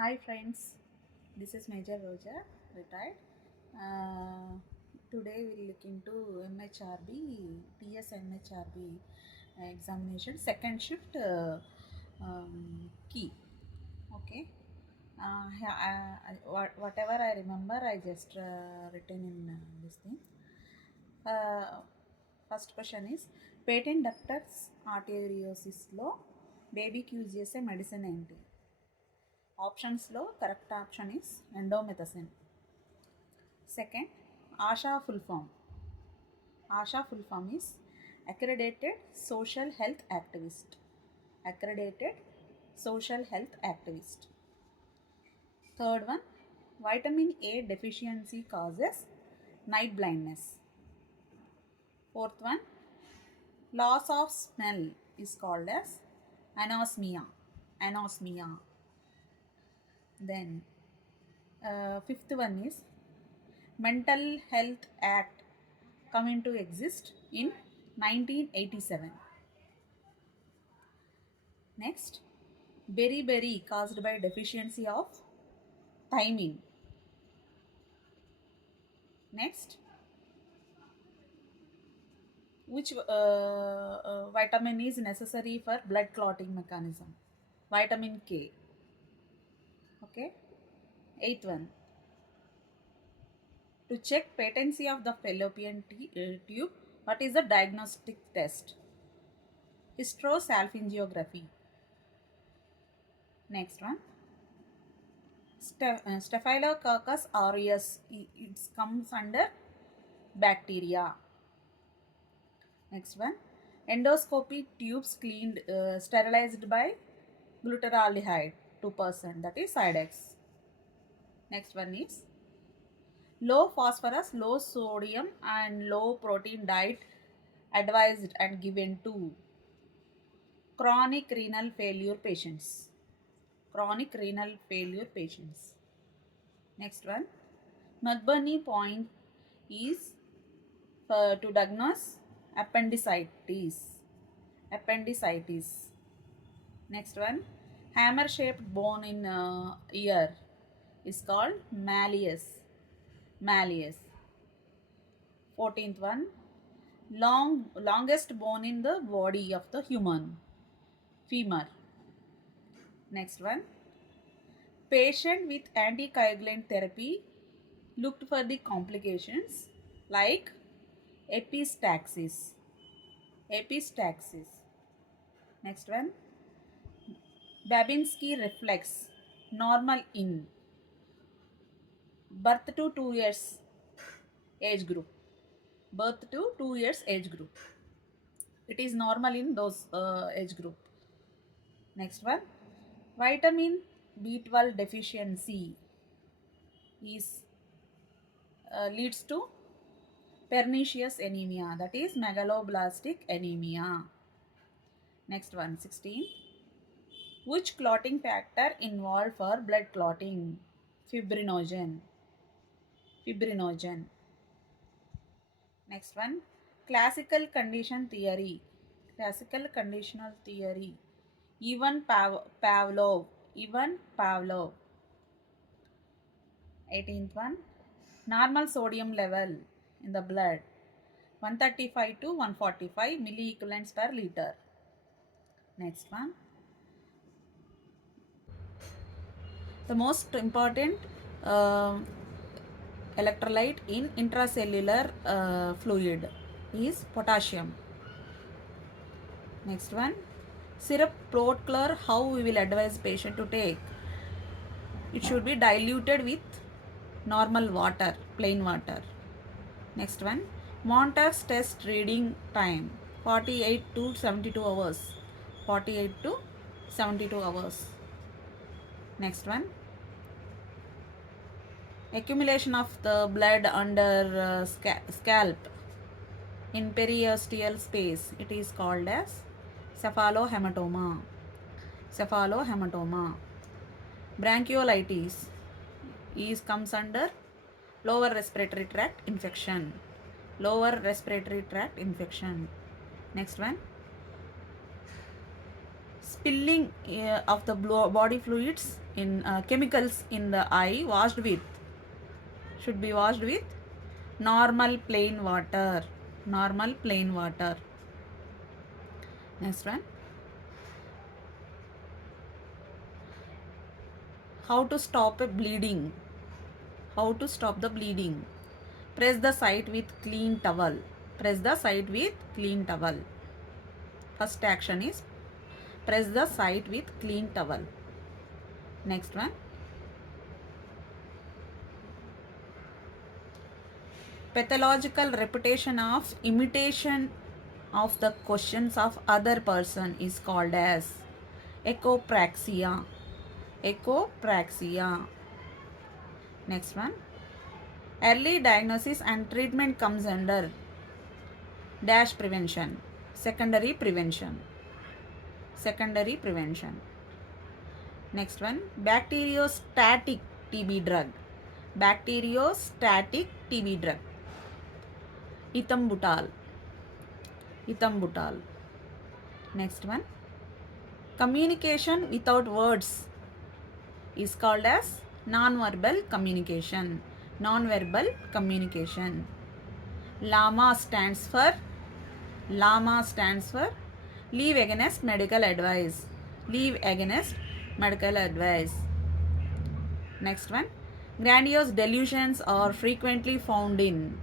Hi friends, this is Major Roja, retired. Uh, Today we'll look into Mhsrb, TS Mhsrb examination, second shift key. Okay. Whatever I remember, I just written in this thing. Uh, First question is patent ductus arteriosis లో బేబీకి use చేసే medicine ఏంటి? ఆప్షన్స్లో correct option is indomethacin. Second, ASHA full form. ASHA full form is accredited social health activist. Accredited social health activist. Third one, vitamin A deficiency causes night blindness. Fourth one, loss of smell is called as anosmia. Anosmia. Then fifth one is Mental Health Act come into exist in 1987. Next, beriberi caused by deficiency of thiamine. Next, which vitamin is necessary for blood clotting mechanism? Vitamin K. Okay. Eighth one, to check patency of the fallopian tube, what is the diagnostic test? Hysterosalpingiography. Next one, Staphylococcus aureus, it comes under bacteria. Next one, endoscopy tubes cleaned, sterilized by glutaraldehyde 2%, that is Sidex. Next one is low phosphorus, low sodium and low protein diet advised and given to chronic renal failure patients. Chronic renal failure patients. Next one, Mhsrb point is to diagnose appendicitis. Appendicitis. Next one, hammer shaped bone in ear is called malleus. Malleus. 14th one, longest bone in the body of the human, femur. Next one, patient with anticoagulant therapy looked for the complications like epistaxis. Epistaxis. Next one, Babinski reflex, normal in birth to 2 years age group. Birth to 2 years age group. It is normal in those age group. Next one, vitamin B12 deficiency is leads to pernicious anemia, that is megaloblastic anemia. Next one, 16, which clotting factor involved for blood clotting? Fibrinogen. Fibrinogen. Next one, classical condition theory. Classical conditional theory. Ivan Pavlov. Ivan Pavlov. 18th one, normal sodium level in the blood 135 to 145 milliequivalents per liter. Next one, the most important electrolyte in intracellular fluid is potassium. Next one, syrup Procler, how we will advise patient to take? It should be diluted with normal water, plain water. Next one, Montague's test reading time 48 to 72 hours. 48 to 72 hours. Next one, accumulation of the blood under scalp in periosteal space, it is called as cephalohematoma. Cephalohematoma. Bronchiolitis comes under lower respiratory tract infection. Lower respiratory tract infection. Next one, spilling of the body fluids in chemicals in the eye should be washed with normal plain water. Normal plain water. Next one. How to stop a bleeding? How to stop the bleeding? Press the site with clean towel. Press the site with clean towel. First action is press the site with clean towel. Next one. Pathological reputation of imitation of the questions of other person is called as echopraxia. Echopraxia. Next one. Early diagnosis and treatment comes under dash prevention. Secondary prevention. Secondary prevention. Next one. Bacteriostatic TB drug. Bacteriostatic TB drug. Ethambutol. Ethambutol. Next one. Communication without words is called as non-verbal communication. Non-verbal communication. LAMA stands for leave against medical advice. Leave against medical advice. Next one. Grandiose delusions are frequently found in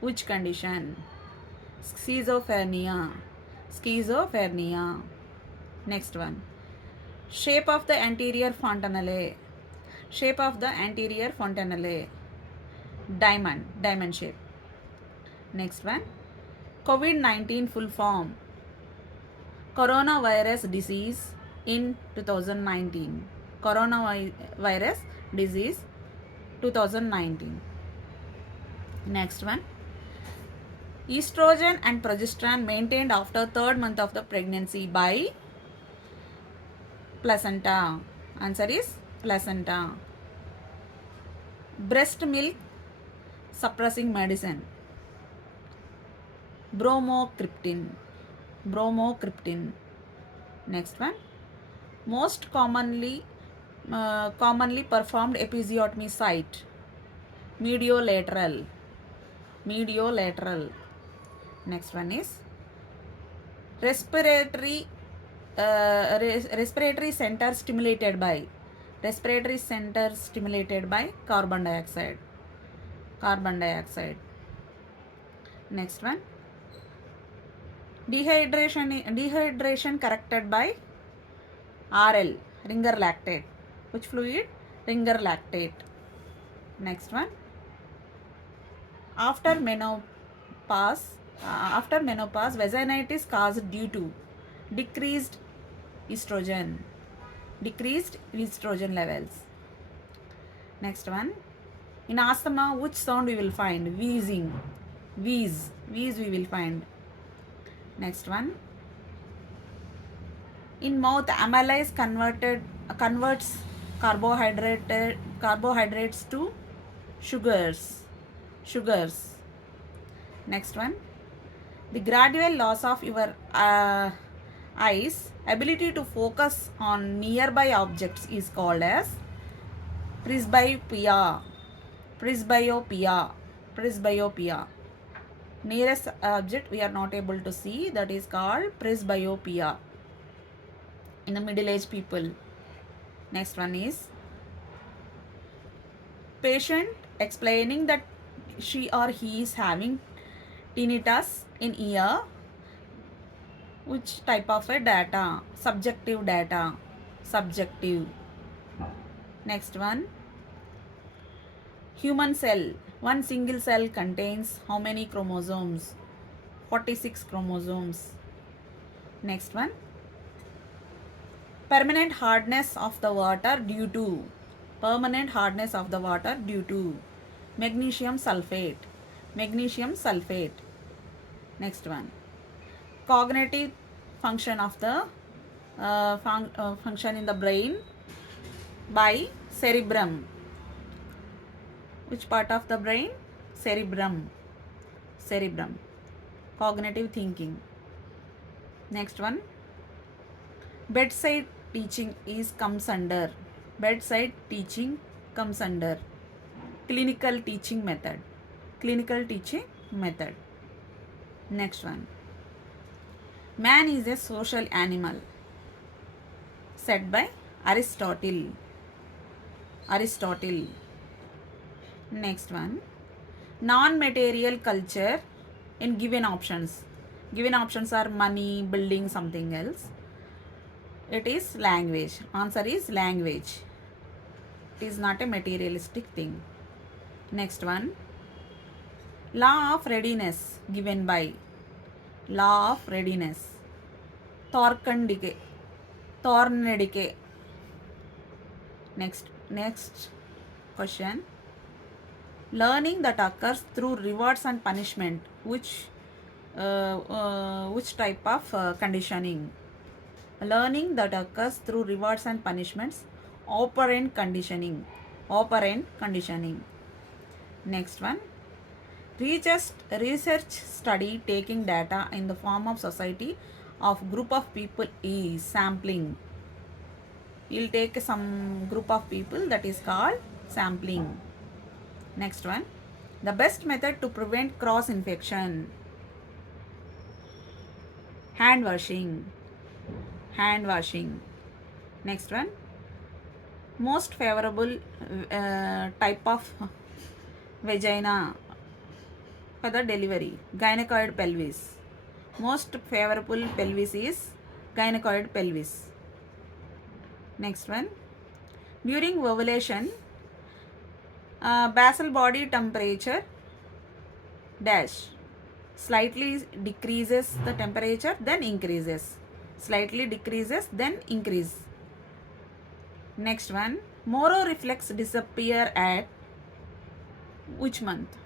which condition? Schizophrenia. Schizophrenia. Next one. Shape of the anterior fontanelle. Shape of the anterior fontanelle. Diamond shape. Next one. COVID-19 full form. Coronavirus disease in 2019. Coronavirus disease 2019. Next one. Estrogen and progesterone maintained after 3rd month of the pregnancy by placenta. Answer is placenta. Breast milk suppressing medicine. Bromocriptine. Bromocriptine. Next one. Most commonly performed episiotomy site. Mediolateral. Mediolateral. Next one is respiratory center stimulated by. Respiratory center stimulated by carbon dioxide. Carbon dioxide. Next one. Dehydration corrected by RL, ringer lactate. Which fluid? Ringer lactate. Next one. After menopause, vaginitis caused due to decreased estrogen. Decreased estrogen levels. Next one. In asthma, which sound we will find? Wheezing. Wheeze we will find. Next one. In mouth, amylase converts carbohydrates to sugars. Next one. The gradual loss of your eyes ability to focus on nearby objects is called as presbyopia. Presbyopia. Nearest object we are not able to see, that is called presbyopia in the middle-aged people. Next one is patient explaining that she or he is having tinnitus in ear. Which type of a data? Subjective data. Subjective. Next one. Human cell. One single cell contains how many chromosomes? 46 chromosomes. Next one. Permanent hardness of the water due to. Permanent hardness of the water due to magnesium sulfate. Magnesium sulfate. Next one. Cognitive function of the function in the brain by cerebrum. Which part of the brain? Cerebrum. Cognitive thinking. Next one. Bedside teaching is comes under. Bedside teaching comes under clinical teaching method. Clinical teaching method. Next one. Man is a social animal, said by Aristotle. Aristotle. Next one. Non-material culture in given options. Given options are money, building, something else. It is language. Answer is language. It is not a materialistic thing. Next one. Law of readiness given by. Law of readiness. Thorndike. Thorndike. Next question. Learning that occurs through rewards and punishment. Which type of conditioning? Learning that occurs through rewards and punishments. Operant conditioning. Operant conditioning. Next one. Research study taking data in the form of society of group of people is sampling. You'll take some group of people, that is called sampling. Next one. The best method to prevent cross infection. Hand washing. Hand washing. Next one. Most favorable type of vagina for the delivery. Gynecoid pelvis. Most favorable pelvis is gynecoid pelvis. Next one. During ovulation, basal body temperature dash slightly decreases the temperature, then increases. Slightly decreases, then increase. Next one. Moro reflex disappear at which month?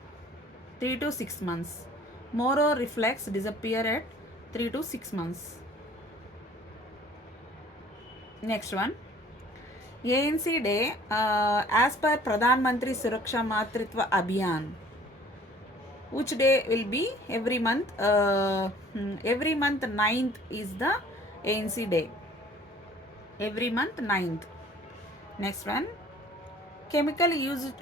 3 to 6 months. Moro reflex disappear at 3 to 6 months. Next one. ANC Day as per Pradhan Mantri Suraksha Matritva Abhiyan. Which day will be? Every month. Every month 9th is the ANC Day. Every month 9th. Next one. Chemical used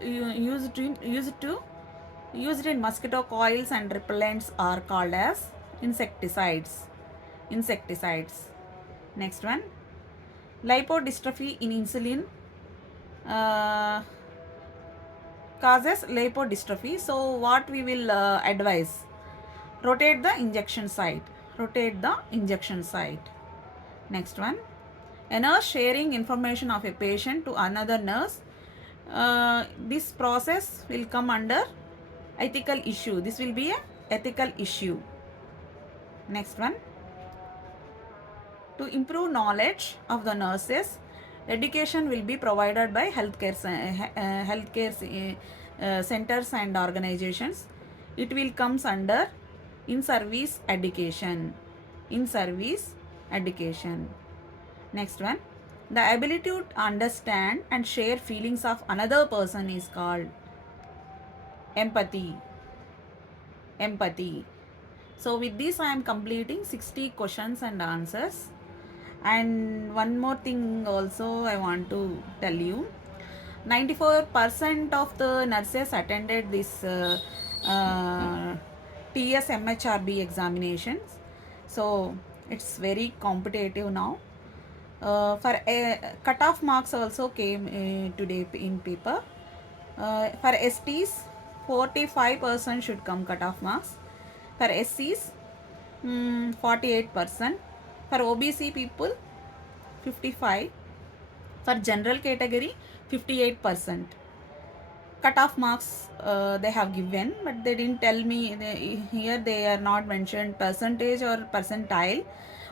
in mosquito coils and repellents are called as insecticides. Insecticides. Next one. Lipodystrophy in insulin causes lipodystrophy. So what we will advise? Rotate the injection site. Rotate the injection site. Next one. A nurse sharing information of a patient to another nurse. This process will come under ethical issue. This will be a ethical issue. Next one. To improve knowledge of the nurses, education will be provided by healthcare centers and organizations. It will comes under in-service education. In-service education. Next one. The ability to understand and share feelings of another person is called empathy. Empathy. So with this I am completing 60 questions and answers. And one more thing also I want to tell you. 94% of the nurses attended this TS Mhsrb examinations. So it's very competitive now. For cutoff marks also came today in paper. For STs, 45% should come cutoff marks. For SCs, 48%. For OBC people, 55%. For general category, 58%. Cutoff marks they have given, but they didn't tell me. Here they are not mentioned percentage or percentile.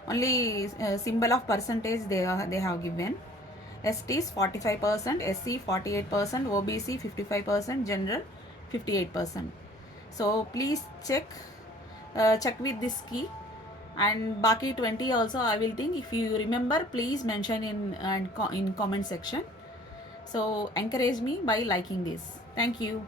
Only symbol of percentage they have given. STs 45%, SC 48%, OBC 55%, general 58%. So please check with this key, and baki 20 also I will think. If you remember, please mention in comment section. So encourage me by liking this. Thank you.